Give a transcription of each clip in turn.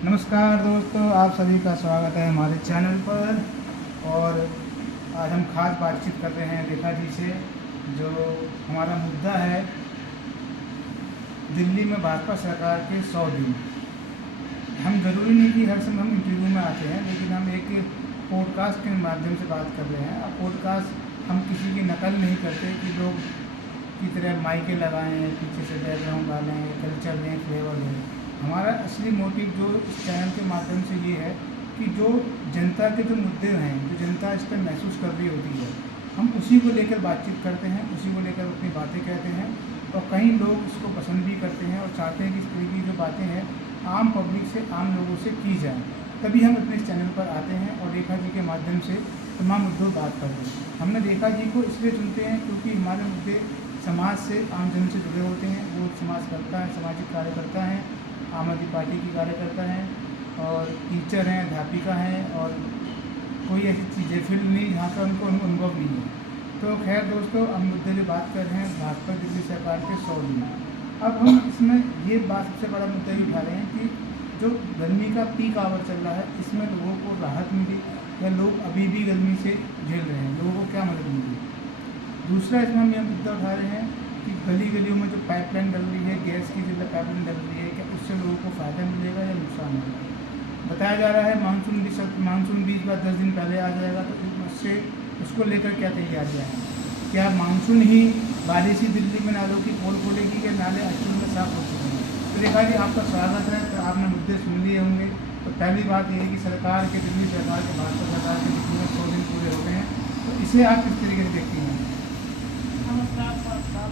नमस्कार दोस्तों, आप सभी का स्वागत है हमारे चैनल पर। और आज हम खास बातचीत कर रहे हैं रेखा जी से। जो हमारा मुद्दा है, दिल्ली में भाजपा सरकार के 100 दिन। हम ज़रूरी नहीं कि हर समय हम इंटरव्यू में आते हैं, लेकिन हम एक पॉडकास्ट के माध्यम से बात कर रहे हैं। अब पॉडकास्ट हम किसी की नकल नहीं करते कि लोग की तरह माइकें लगाएं, पीछे से बैकग्राउंड डालें, कल्चर लें, फ्लेवर लें। हमारा असली मोटिव जो इस चैनल के माध्यम से ये है कि जो जनता के जो मुद्दे हैं, जो जनता इस पर महसूस कर रही होती है, हम उसी को लेकर बातचीत करते हैं, उसी को लेकर अपनी बातें कहते हैं। और कई लोग इसको पसंद भी करते हैं और चाहते हैं कि इस तरह की जो बातें हैं आम पब्लिक से, आम लोगों से की जाए। तभी हम अपने इस चैनल पर आते हैं और रेखा जी के माध्यम से तमाम मुद्दों बात करते हैं। हमने रेखा जी को इसलिए चुनते हैं क्योंकि हमारे मुद्दे समाज से, आम जन से जुड़े होते हैं। वो समाज करता है, सामाजिक कार्यकर्ता हैं, आम आदमी पार्टी की कार्यकर्ता हैं, और टीचर हैं, अध्यापिका हैं, और कोई ऐसी चीज़ें फील्ड नहीं जहाँ का उनको अनुभव नहीं है। तो खैर दोस्तों, हम मुद्दे की बात कर रहे हैं भाजपा दिल्ली सरकार के 100 दिन। अब हम इसमें ये बात सबसे बड़ा मुद्दा ये उठा रहे हैं कि जो गर्मी का पीक आवर चल रहा है, इसमें लोगों को राहत मिली या लोग अभी भी गर्मी से झेल रहे हैं, लोगों को क्या मदद मिली। दूसरा इसमें हम यह मुद्दा उठा रहे हैं कि गली गलियों में जो पाइपलाइन डल रही है, गैस की जगह पाइपलाइन डल रही है, क्या उससे लोगों को फ़ायदा मिलेगा या नुकसान होगा। बताया जा रहा है मानसून बीच बाद 10 दिन पहले आ जाएगा, तो उससे उसको लेकर क्या तैयारियाँ हैं। क्या मानसून ही बारिश ही दिल्ली में नालों की पोल खोलेगी या नाले अक्टूबर में साफ हो चुके हैं। तो रेखा जी, आपका स्वागत है। तो आपने मुद्दे सुन लिए होंगे। तो पहली बात यह है कि सरकार के, दिल्ली सरकार के, भाजपा सरकार के दिल्ली में 100 दिन पूरे हो गए हैं, तो इसे आप किस तरीके से देखती हैं। नमस्कार साहब,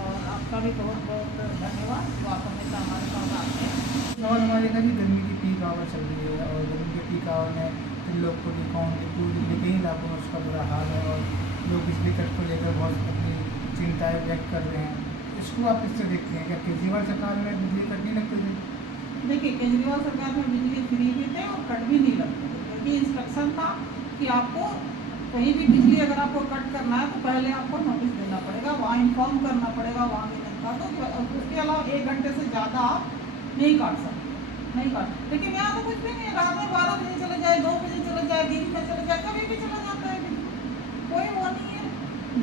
और आपका भी बहुत बहुत धन्यवाद। तो आप हमेशा हमारे साथ आते हैं। सवाल हमारे देखा कि गर्मी की पीक आवर चल रही है, और गर्मी के पीक आवर में त्रिलोकपुरी, कौंडी, पूरी दिल्ली कई इलाकों में उसका बुरा हाल है, और लोग बिजली कट को लेकर बहुत अपनी चिंताएं व्यक्त कर रहे हैं। इसको आप किससे देखते हैं। क्या केजरीवाल सरकार में बिजली कट नहीं लगते थे। देखिए, केजरीवाल सरकार में बिजली फ्री भी थे और कट भी नहीं लगते थे, क्योंकि इंस्ट्रक्शन था कि आपको कहीं भी बिजली अगर आपको कट करना है तो पहले आपको नोटिस देना पड़ेगा, वहाँ इन्फॉर्म करना पड़ेगा वहाँ की जनता को। उसके अलावा 1 घंटे से ज़्यादा आप नहीं काट सकते, नहीं काट। लेकिन यहाँ तो कुछ भी नहीं है। रात में 12 बजे चले जाए, 2 बजे चले जाए, दिन में चले जाए, कभी भी चला जाता है बिजली। कोई वो नहीं है।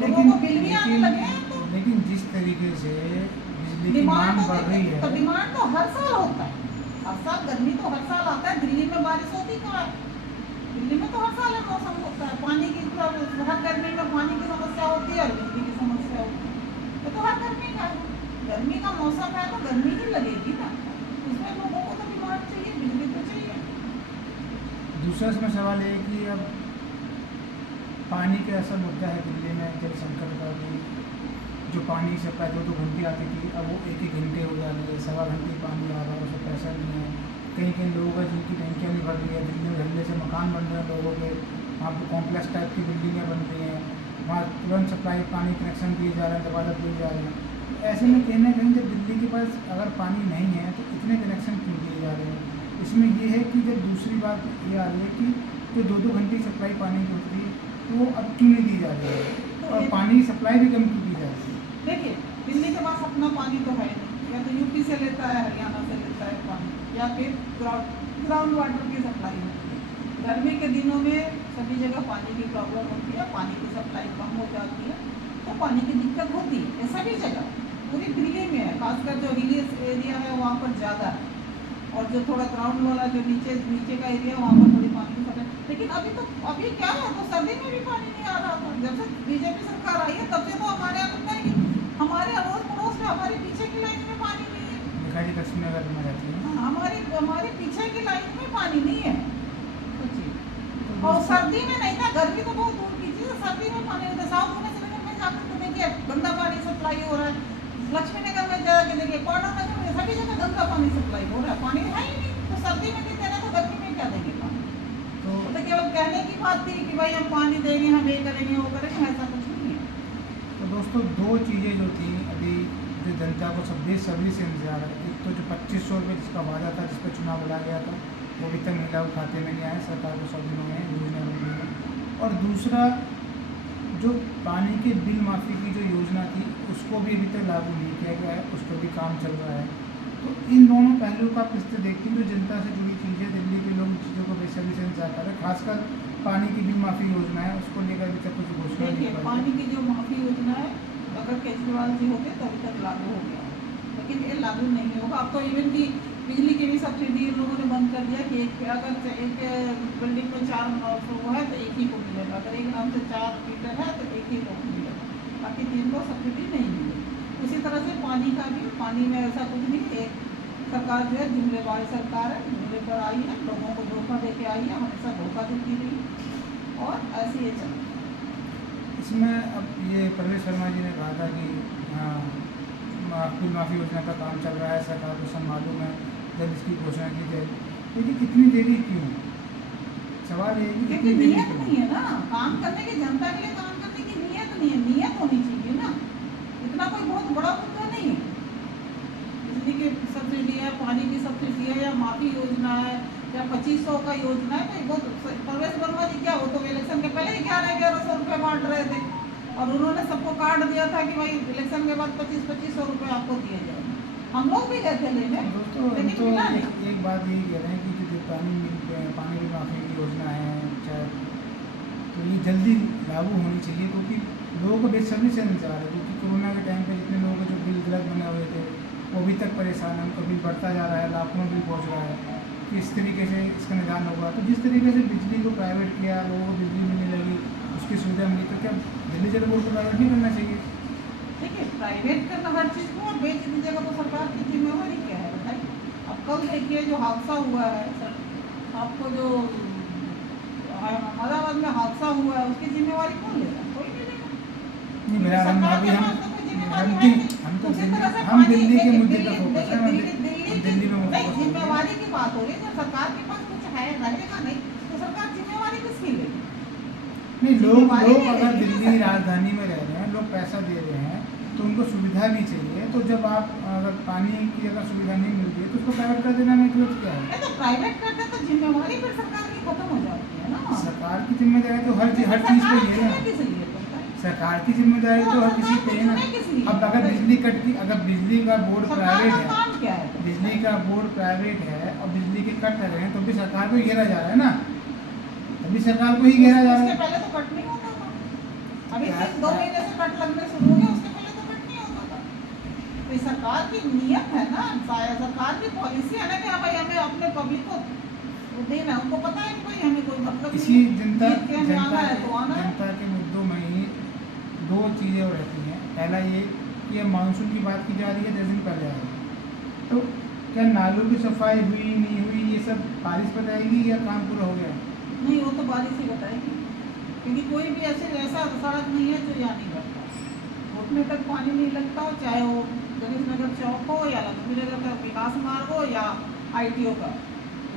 लोगों को बिल भी आने लगे हैं। तो लेकिन जिस तरीके से बिजली की डिमांड मांग बढ़ रही है, तो डिमांड तो हर साल होता है। हर साल गर्मी तो हर साल आता है। दिल्ली में बारिश होती कहाँ है। दिल्ली में तो हर साल मौसम होता है। पानी की हर गर्मी में पानी की समस्या होती है और बिजली की समस्या होती है। तो हर गर्मी का गर्मी का मौसम है तो गर्मी ही लगेगी ना। उसमें लोगों को तो डिमांड चाहिए, बिजली तो चाहिए। दूसरा इसमें सवाल ये है कि अब पानी का ऐसा मुद्दा है दिल्ली में, जल संकट का भी। जो पानी से पहले 2-2 घंटे आती थी, अब वो 1-1 घंटे हो जा रही है। 1.25 घंटे पानी आ रहा है, उसमें पैसा नहीं है। कहीं कहीं लोगों का जिनकी टंकियाँ नहीं भर रही है, दिल्ली में धंधे से मकान बन रहे हैं लोगों के, वहाँ पर कॉम्प्लेक्स टाइप की बिल्डिंगें बन रही हैं, वहाँ तुरंत सप्लाई पानी कनेक्शन दिए जा रहे हैं, दबादब दिए जा रहे हैं। तो ऐसे में कहीं ना कहीं जब दिल्ली के पास अगर पानी नहीं है तो इतने कनेक्शन क्यों दिए जा रहे हैं। इसमें ये है कि जब दूसरी बात ये आ रही है कि जो 2-2 घंटे की सप्लाई पानी की होती है, तो वो अब क्यों नहीं दी जा रही है, और पानी की सप्लाई भी कम क्यों दी जा रही है। देखिए, दिल्ली के पास अपना पानी तो है नहीं। या तो यूपी से लेता है, हरियाणा से लेता है पानी, या फिर ग्राउंड वाटर की सप्लाई होती है। गर्मी के दिनों में सभी जगह पानी की प्रॉब्लम होती है, पानी की सप्लाई कम हो जाती है, तो पानी की दिक्कत होती है। ये सभी जगह पूरी दिल्ली में है, खासकर जो हिली एरिया है वहाँ पर ज़्यादा है, और जो थोड़ा ग्राउंड वाला जो नीचे का एरिया वहाँ पर थोड़ी पानी की सप्लाई। लेकिन अभी क्या है, तो सर्दी में भी पानी नहीं आ रहा था। जब से बीजेपी सरकार आई है तब से तो हमारे यहाँ लगता है कि हमारे अड़ोस पड़ोस में, हमारे पीछे की लाइन में पानी नहीं है। दिखाई कश्मीर नगर में रहती है, हमारे पीछे की लाइन में पानी नहीं है। और सर्दी में नहीं था, गर्मी तो बहुत दूर की चीज़ है, सर्दी में पानी नहीं था। साउथ नगर में जाकर तो देखिए गंदा पानी सप्लाई हो रहा है। लक्ष्मी नगर में जाकर देखिए, क्वार्टर नगर में, सभी जगह गंदा पानी सप्लाई हो रहा है। पानी है ही नहीं, तो सर्दी में नहीं देना तो गर्मी में क्या देंगे पानी। तो केवल कहने की बात थी कि भाई हम पानी देंगे, हम ये करेंगे, वो करेंगे, ऐसा कुछ नहीं है। तो दोस्तों, 2 चीज़ें जो थी अभी जो जनता को सभी से इंतजार है। एक तो जो 2500 रुपये जिसका वादा था, जिस पर चुनाव लड़ा गया था, वो अभी तक महिलाओं के खाते में नहीं आया। सरकार को 100 दिनों में योजना बन रही है। और दूसरा, जो पानी के बिल माफ़ी की जो योजना थी, उसको भी अभी तक लागू नहीं किया गया है, उस पर भी काम चल रहा है। तो इन दोनों पहले पहलू का किस्त देखती हूँ, जो जनता से जुड़ी चीज़ें, दिल्ली के लोग चीज़ों को बेसब्री से इंतजार कर रहे हैं, खासकर पानी की बिल माफ़ी योजना है, उसको लेकर अभी तक कुछ घोषणा नहीं देखिए कर पानी रही। की जो माफ़ी योजना है, अगर केजरीवाल जी होते तो अभी तक लागू हो गया, लेकिन ये लागू नहीं होगा। अब तो इवन की बिजली की भी सब्सिडी इन लोगों ने बंद कर दिया कि अगर एक बिल्डिंग में 4 वो है तो एक ही को मिलेगा, अगर एक नाम से 4 मीटर है तो एक ही को मिलेगा, बाकी 3 को सब्सिडी नहीं मिलेगी। उसी तरह से पानी का भी, पानी में ऐसा कुछ नहीं, एक सरकार जो है जुमलेबाज सरकार है, जुमले पर आई है, लोगों को धोखा दे के आई है, हमेशा धोखा देती रही और ऐसे ये चल। इसमें अब ये प्रवेश शर्मा जी ने कहा था कि बिल माफ़ी योजना का काम चल रहा है, सरकार को सब मालूम है, जब इसकी घोषणा की जाए, लेकिन कितनी देरी क्यों? सवाल ये है कि क्योंकि कितनी देरी नियत क्यों? नहीं है ना, काम करने की, जनता के लिए काम करने की नियत नहीं है, नियत होनी चाहिए ना, इतना कोई बहुत बड़ा मुद्दा नहीं है। बिजली की सब्सिडी है, पानी की सब्सिडी है, या माफ़ी योजना है, या 2500 का योजना है, तो बहुत प्रवेश वर्मा जी क्या, वो तो इलेक्शन के पहले ही 1100 रुपये बांट रहे थे और उन्होंने सबको कार्ड दिया था कि भाई इलेक्शन के बाद 2500 रुपये आपको दिए जाएंगे। हम लोग भी गए थे लेने, दोस्तों हम लेकिन तो मिला नहीं। एक बात यही कह रहे हैं कि जो पानी की माफ़ी की योजना है, चाहे तो ये जल्दी लागू होनी चाहिए, क्योंकि लोगों को बेसब्री से इंतजार है, क्योंकि कोरोना के टाइम पे जितने लोगों के जो बिल गलत बने हुए थे वो अभी तक परेशान है, उनका बिल बढ़ता जा रहा है, लाखों में बिल पहुँच रहा है, कि इस तरीके से इसका निदान होगा। तो जिस तरीके से बिजली को प्राइवेट किया, लोगों को बिजली मिलने लगी, उसकी सुविधा मिली, तो क्या दिल्ली जल बोर्ड को प्राइवेट नहीं करना चाहिए? देखिए प्राइवेट करना हर चीज़ को और बेच दीजिएगा तो सरकार की जिम्मेवारी क्या है बताइए। अब कल देखिए जो हादसा हुआ है सर, आपको जो अहमदाबाद में हादसा हुआ है उसकी जिम्मेवारी कौन ले रहा है? कोई नहीं लेगा। नहीं मेरा हम सरकार अभी के हम पास तो कोई जिम्मेवारी हम है दिल- नहीं। हम तो उसी तरह से हम पानी- दिल्ली के देखिए, मुद्दे पर दिल्ली- फोकस है, देखिए, हम दिल्ली दिल्ली में नहीं, फोकस करेंगे। जिम्मेवारी की बात हो रही है, जब सरकार के पास कुछ है रहेगा नहीं तो सरकार जिम्मेवारी किसकी लेगी? नहीं, लोग जिम्मेवारी लोग नहीं अगर लेगी ना दिल्ली सरकार। राजधानी में रह रहे हैं, लोग पैसा दे रहे हैं, तो उनको सुविधा भी चाहिए। तो जब आप अगर पानी की अगर सुविधा नहीं मिल रही है तो उसको प्राइवेट कर देना में गलत क्या है? नहीं तो प्राइवेट करते तो जिम्मेवारी फिर सरकार की खत्म हो जाती है ना। सरकार की जिम्मेदारी तो हर चीज़ पर सरकार ही है चुने ना। किस लिए तो बताइए? सरकार की जिम्मेदारी तो हर किसी पे है ना। चुने किस लिए? अब अगर बिजली कट की, अगर बिजली का बोर्ड सरकार प्राइवेट का है, काम क्या है? बिजली का बोर्ड प्राइवेट है और बिजली के कट कर रहे हैं, तो भी सरकार को ही घेरा जा रहा है ना, तभी सरकार को ही घेरा जा रहा उसके है। पहले तो कट नहीं होता था, अभी यार, 2 महीने से कट लगने शुरू हो गया, उसके पहले तो कट नहीं होता था। तो ये सरकार की नियत है ना, सरकार की पॉलिसी है ना कि हाँ भाई हमें अपने पब्लिक को वो देना है, उनको पता है कि भाई हमें कोई मतलब इसी नहीं, जनता जीत के हमें आना है तो आना है। जनता के मुद्दों में ही 2 चीज़ें और रहती हैं। पहला ये कि अब मानसून की बात की जा रही है, 10 दिन पहले आएगी, तो क्या नालों की सफाई हुई नहीं हुई ये सब बारिश पर रहेगी या काम पूरा हो गया? नहीं वो तो बारिश ही बताएगी, क्योंकि कोई भी ऐसा सड़क नहीं है जो यहाँ नहीं लगता, घुटने तक पानी नहीं लगता हो, चाहे वो गणेश नगर चौक हो या लक्ष्मी नगर का विकास मार्ग हो या ITO का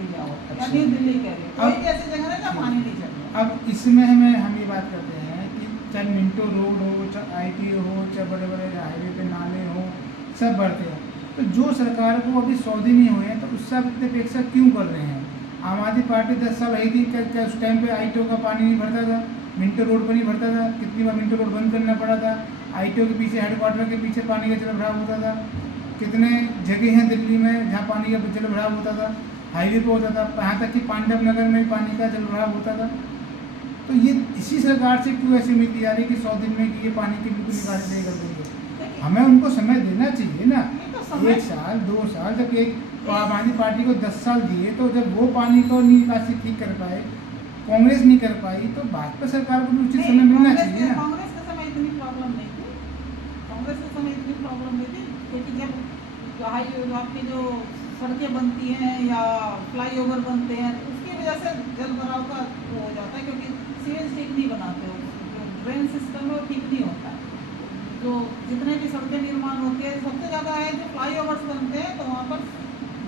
एरिया हो या न्यू दिल्ली का एरिया, कोई भी ऐसी जगह है जहाँ पानी नहीं चल रहा। अब इसमें हम ये बात करते हैं कि चाहे मिंटो रोड हो, चाहे ITO हो, चाहे बड़े बड़े हाईवे पे नाले हो, सब बढ़ते हैं। तो जो सरकार को अभी 100 दिन ही हुए हैं तो उससे आप इतने अपेक्षा क्यों कर रहे हैं? आम आदमी पार्टी 10 साल रही थी, क्या उस टाइम पे ITO का पानी नहीं भरता था, मिंटो रोड पर नहीं भरता था, कितनी बार मिंटो रोड बंद करना पड़ा था, ITO के पीछे, हेडक्वार्टर के पीछे पानी का जल भराव होता था, कितने जगह हैं दिल्ली में जहाँ पानी का जल भराव होता था, हाईवे पे होता था, यहाँ तक कि पांडव नगर में भी पानी का जल भराव होता था। तो ये इसी सरकार से क्यों ऐसी उम्मीद की जा रही है कि 100 दिन में कि ये पानी की बिल्कुल निकासी नहीं कर देंगे? हमें उनको समय देना चाहिए ना, ये तो समय 1 साल 2 साल, जब एक आम आदमी पार्टी को 10 साल दिए, तो जब वो पानी को निकासी ठीक कर पाए, कांग्रेस नहीं कर पाई, तो भाजपा सरकार को भी उचित नहीं, समय मिलना कांग्रेस चाहिए ना। कांग्रेस के समय इतनी प्रॉब्लम नहीं थी, कांग्रेस के समय इतनी प्रॉब्लम नहीं थी, क्योंकि जब आपकी जो सड़कें बनती हैं या फ्लाईओवर बनते हैं उसकी वजह से जल भराव का वो हो जाता है, क्योंकि सीवेज ठीक नहीं बनाते हो, जो ड्रेन सिस्टम है वो ठीक नहीं होता है। जो जितने भी सड़कें निर्माण होती है सबसे ज़्यादा है जो फ्लाईओवर्स बनते हैं, तो वहाँ पर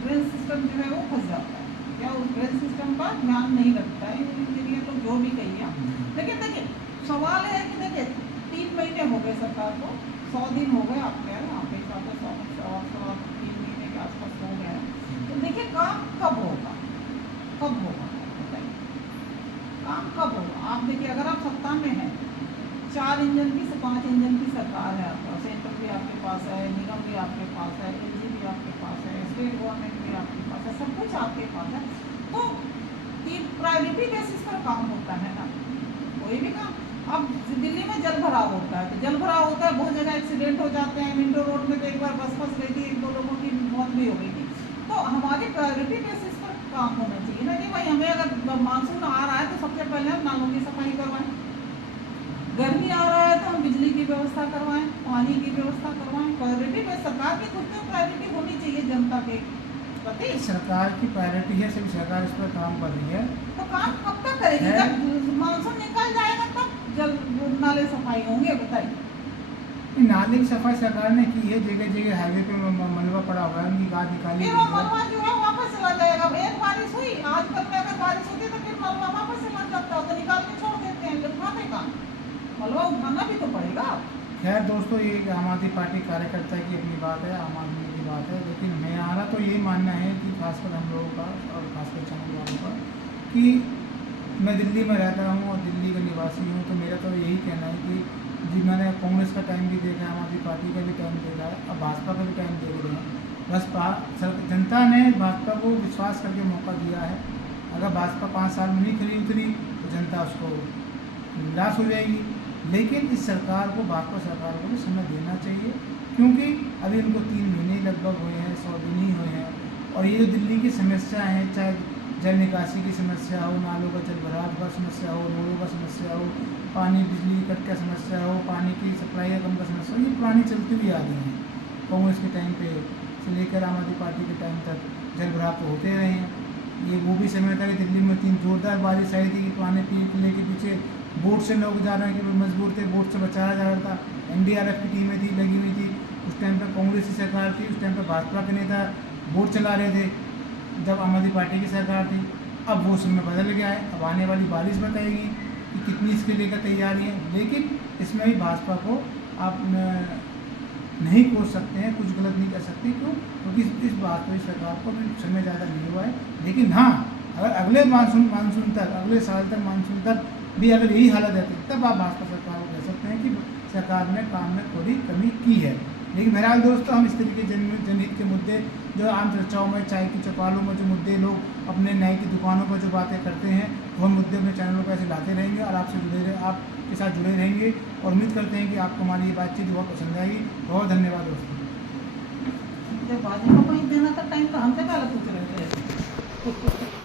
ड्रेन सिस्टम जो है वो फंस जाता है, या उस ड्रेन सिस्टम का ध्यान नहीं रखता है इंजीनियर लोग, जो भी कहिए। लेकिन देखिए सवाल है कि देखिए 3 महीने हो गए सरकार को, 100 दिन हो गए आपके यहाँ पे, 3 महीने के आसपास हो गए हैं, तो देखिए काम कब होगा, कब होगा बताइए, काम कब होगा? आप देखिए अगर आप सत्ता में हैं, 4 इंजन की से 5 इंजन की सरकार है आपका, सेंटर भी आपके पास है, निगम भी आपके पास है, LG भी आपके पास है, स्टेट गवर्नमेंट भी आपके पास है, सब कुछ आपके पास है। तो कि प्रायोरिटी बेसिस पर काम होता है ना, कोई भी काम। अब दिल्ली में जल भराव होता है, तो जल भराव होता है, बहुत जगह एक्सीडेंट हो जाते हैं। विंडो रोड में तो एक बार बस फंस गई थी, 1-2 लोगों की मौत भी हो गई थी। तो हमारी प्रायोरिटी बेसिस पर काम होना चाहिए ना कि भाई हमें अगर मानसून आ रहा है तो सबसे पहले हम नालों की सफाई करवाएं, गर्मी आ रहा है तो हम बिजली की व्यवस्था करवाएं, पानी की व्यवस्था करवाएं। प्रायोरिटी पे सरकार की खुद तो प्रायोरिटी होनी चाहिए जनता के प्रति। सरकार की प्रायोरिटी है, सिर्फ सरकार इस पर काम कर रही है। तो काम कब तक करेगी? जब मानसून निकल जाएगा तब जल नाले सफाई होंगे, बताइए। नाले की सफाई सरकार ने की है, जगह जगह हाईवे पे मलबा पड़ा हुआ है, उनकी गाद निकाली फिर वो मलबा जो है वापस चला जाएगा। एक बारिश हुई, आजकल में अगर बारिश होती है तो फिर मलबा वापस से लग जाता है, तो निकाल के छोड़ देते हैं, उठाते कहाँ? मलबा उठाना भी तो पड़ेगा। खैर दोस्तों, ये आम आदमी पार्टी कार्यकर्ता की अपनी बात है, आम आदमी की बात है, लेकिन हमारा तो यही मानना है कि खासकर हम लोगों का और खासकर चैनल वालों का कि मैं दिल्ली में रहता हूँ और दिल्ली का निवासी हूँ, तो मेरा तो यही कहना है कि जी मैंने कांग्रेस का टाइम भी देखा है, आम आदमी पार्टी का भी टाइम देखा है, अब भाजपा का भी टाइम देख रहे हैं। बस जनता ने भाजपा को विश्वास करके मौका दिया है। अगर भाजपा 5 साल में नहीं खरी उतरी तो जनता उसको निराश हो जाएगी। लेकिन इस सरकार को, भाजपा सरकार को भी समय देना चाहिए, क्योंकि अभी उनको 3 महीने लगभग हुए हैं, 100 दिन ही हुए हैं। और ये जो दिल्ली की समस्या है, चाहे जल निकासी की समस्या हो, नालों का जल भराव का समस्या हो, रोडों का समस्या हो, पानी बिजली कट का समस्या हो, पानी की सप्लाई कम का समस्या हो, ये पुरानी चलती हुई आ रही है। कांग्रेस के टाइम पे से लेकर आम आदमी पार्टी के टाइम तक जल भराव तो होते रहे हैं। ये वो भी समय था कि दिल्ली में 3 जोरदार बारिश आई थी कि पुराने किले के पीछे बोट से लोग जा रहे हैं कि मजबूर थे, बोट से बचाया जा रहा था। NDRF की टीमें थी लगी हुई थी। उस टाइम पर कांग्रेस की सरकार थी, उस टाइम पर भाजपा के नेता बोट चला रहे थे जब आम आदमी पार्टी की सरकार थी। अब वो समय बदल गया है। अब आने वाली बारिश बताएगी कि कितनी इसके लेकर तैयारी है, लेकिन इसमें भी भाजपा को आप नहीं कोस सकते हैं, कुछ गलत नहीं कर सकते। क्यों? क्योंकि इस बात को, इस सरकार को भी समय ज़्यादा नहीं हुआ है। लेकिन हाँ, अगर अगले मानसून तक, अगले साल तक मानसून तक भी अगर यही हालत रहती है, तब आप भाजपा सरकार को कह सकते हैं कि सरकार ने काम में थोड़ी कमी की है। लेकिन बहरहाल दोस्तों, हम इस तरीके जनहित के मुद्दे, जो आम चर्चाओं में, चाय की चौपालों में जो मुद्दे लोग अपने न्याय की दुकानों पर जो बातें करते हैं, वो मुद्दे अपने चैनलों पर ऐसे लाते रहेंगे और आपके साथ जुड़े रहेंगे। और उम्मीद करते हैं कि आपको हमारी ये बातचीत बहुत पसंद आएगी। बहुत धन्यवाद दोस्तों। जब बाजी को कोई देना था टाइम तो हमसे पहले पूछ रहे थे।